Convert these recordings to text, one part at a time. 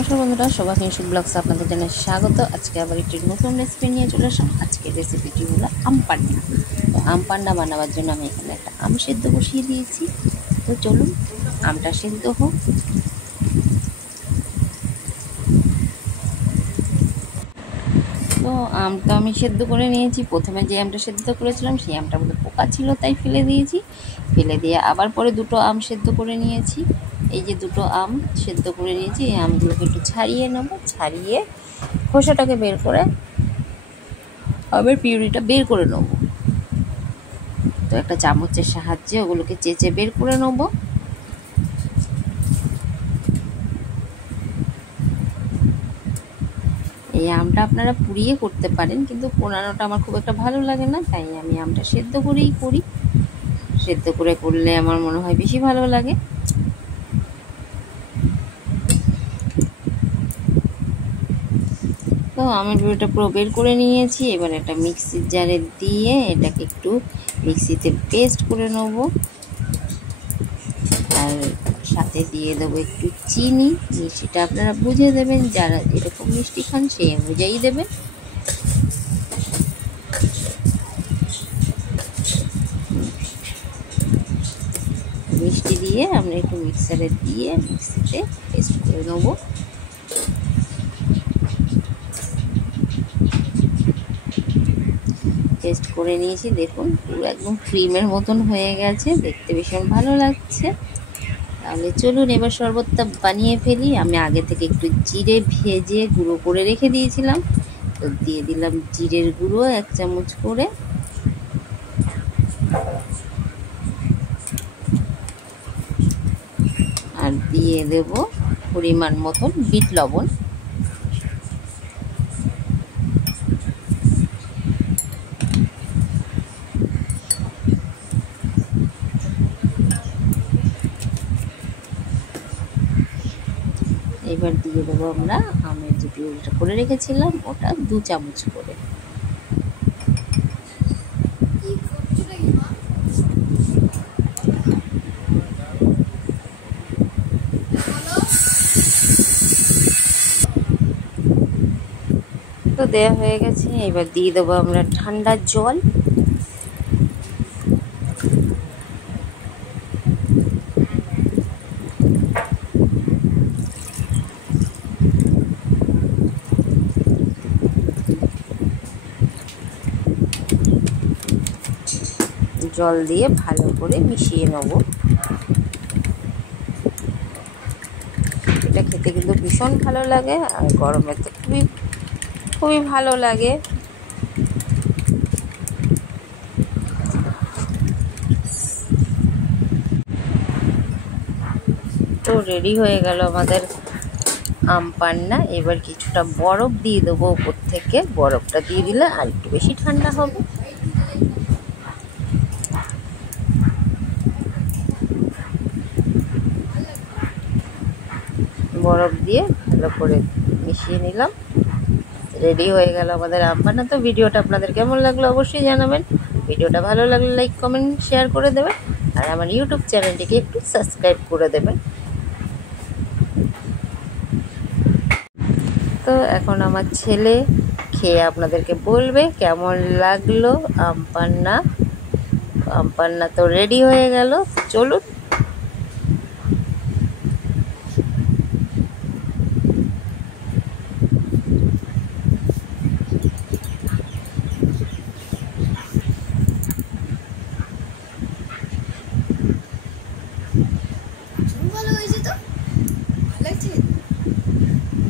নমস্কার বন্ধুরা, শোভা music blogs আপনাদের জানাই স্বাগত। আজকে আবার একটি নতুন রেসিপি নিয়ে চলে আসলাম। আজকের রেসিপিটি হলো আম পান্না। তো আম পান্না বানাবার জন্য আমি এখানে একটা আম সেদ্ধ বসিয়ে দিয়েছি। তো চলুন আমটা সেদ্ধ হোক। তো আমটা আমি সেদ্ধ করে নিয়েছি। প্রথমে যে আমটা সেদ্ধ করেছিলাম সেই আমটা মধ্যে পোকা ছিল, তাই ফেলে দিয়েছি। ফেলে দিয়ে আবার পরে দুটো আম সেদ্ধ করে নিয়েছি। এই যে দুটো আম সেদ্ধ করে নিয়েছি, এই আমগুলোকে একটু ছাড়িয়ে নেব। ছাড়িয়ে খোসাটাকে বের করে আমের পিউরিটা বের করে নেব। তো একটা চামচের সাহায্যে ওগুলোকে চেঁচে বের করে নেব। এই আমটা আপনারা পুড়িয়ে করতে পারেন, কিন্তু পোড়ানোটা আমার খুব একটা ভালো লাগে না, তাই আমি আমটা সেদ্ধ করেই করি। সেদ্ধ করে করলে আমার মনে হয় বেশি ভালো লাগে। তো আমের পিউরিটা পুরো বের করে নিয়েছি। এবার একটা মিক্সির জারে দিয়ে এটাকে একটু মিক্সিতে পেস্ট করে নেব। আর সাথে দিয়ে দেবো একটু চিনি। মিষ্টিটা আপনারা বুঝে দেবেন, যারা যেরকম মিষ্টি খান সেই অনুযায়ী দেবেন। মিষ্টি দিয়ে আমরা একটু মিক্সারে দিয়ে মিক্সিতে পেস্ট করে নেব। পেস্ট করে নিয়েছি, দেখুন পুরো একদম ক্রিমের মতন হয়ে গেছে, দেখতে ভীষণ ভালো লাগছে। তাহলে চলুন এবার শরবতটা বানিয়ে ফেলি। আমি আগে থেকে একটু জিরে ভেজে গুঁড়ো করে রেখে দিয়েছিলাম, তো দিয়ে দিলাম জিরের গুঁড়ো 1 চামচ করে। আর দিয়ে দেব পরিমাণ মতন বিট লবণ। এবার দিয়ে দেবো আমরা আমের যে পিউরিটা করে রেখেছিলাম ওটা 2 চামচ করে। তো দেয়া হয়ে গেছে। এবার দিয়ে দেবো আমরা ঠান্ডা জল। জল দিয়ে ভালো করে মিশিয়ে নেব। এটা খেতে কিন্তু ভীষণ ভালো লাগে, আর গরমে তো খুবই ভালো লাগে। তো রেডি হয়ে গেল আমাদের আম পান্না। এবার কিছুটা বরফ দিয়ে দেবো উপর থেকে। বরফটা দিয়ে দিলে আর একটু বেশি ঠান্ডা হবে। বরফ দিয়ে ভালো করে মিশিয়ে নিলাম। রেডি হয়ে গেল আমাদের আম পান্না। তো ভিডিওটা আপনাদের কেমন লাগলো অবশ্যই জানাবেন। ভিডিওটা ভালো লাগলে লাইক কমেন্ট শেয়ার করে দেবেন, আর আমার ইউটিউব চ্যানেলটিকে একটু সাবস্ক্রাইব করে দেবেন। তো এখন আমার ছেলে খেয়ে আপনাদেরকে বলবে কেমন লাগলো আম পান্না। আম পান্না তো রেডি হয়ে গেল, চলুন।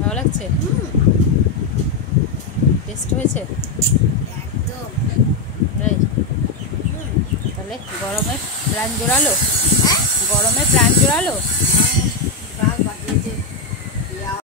ভালো লাগছে? টেস্ট হয়েছে একদম। তাহলে গরমে প্রাণ জোড়ালো।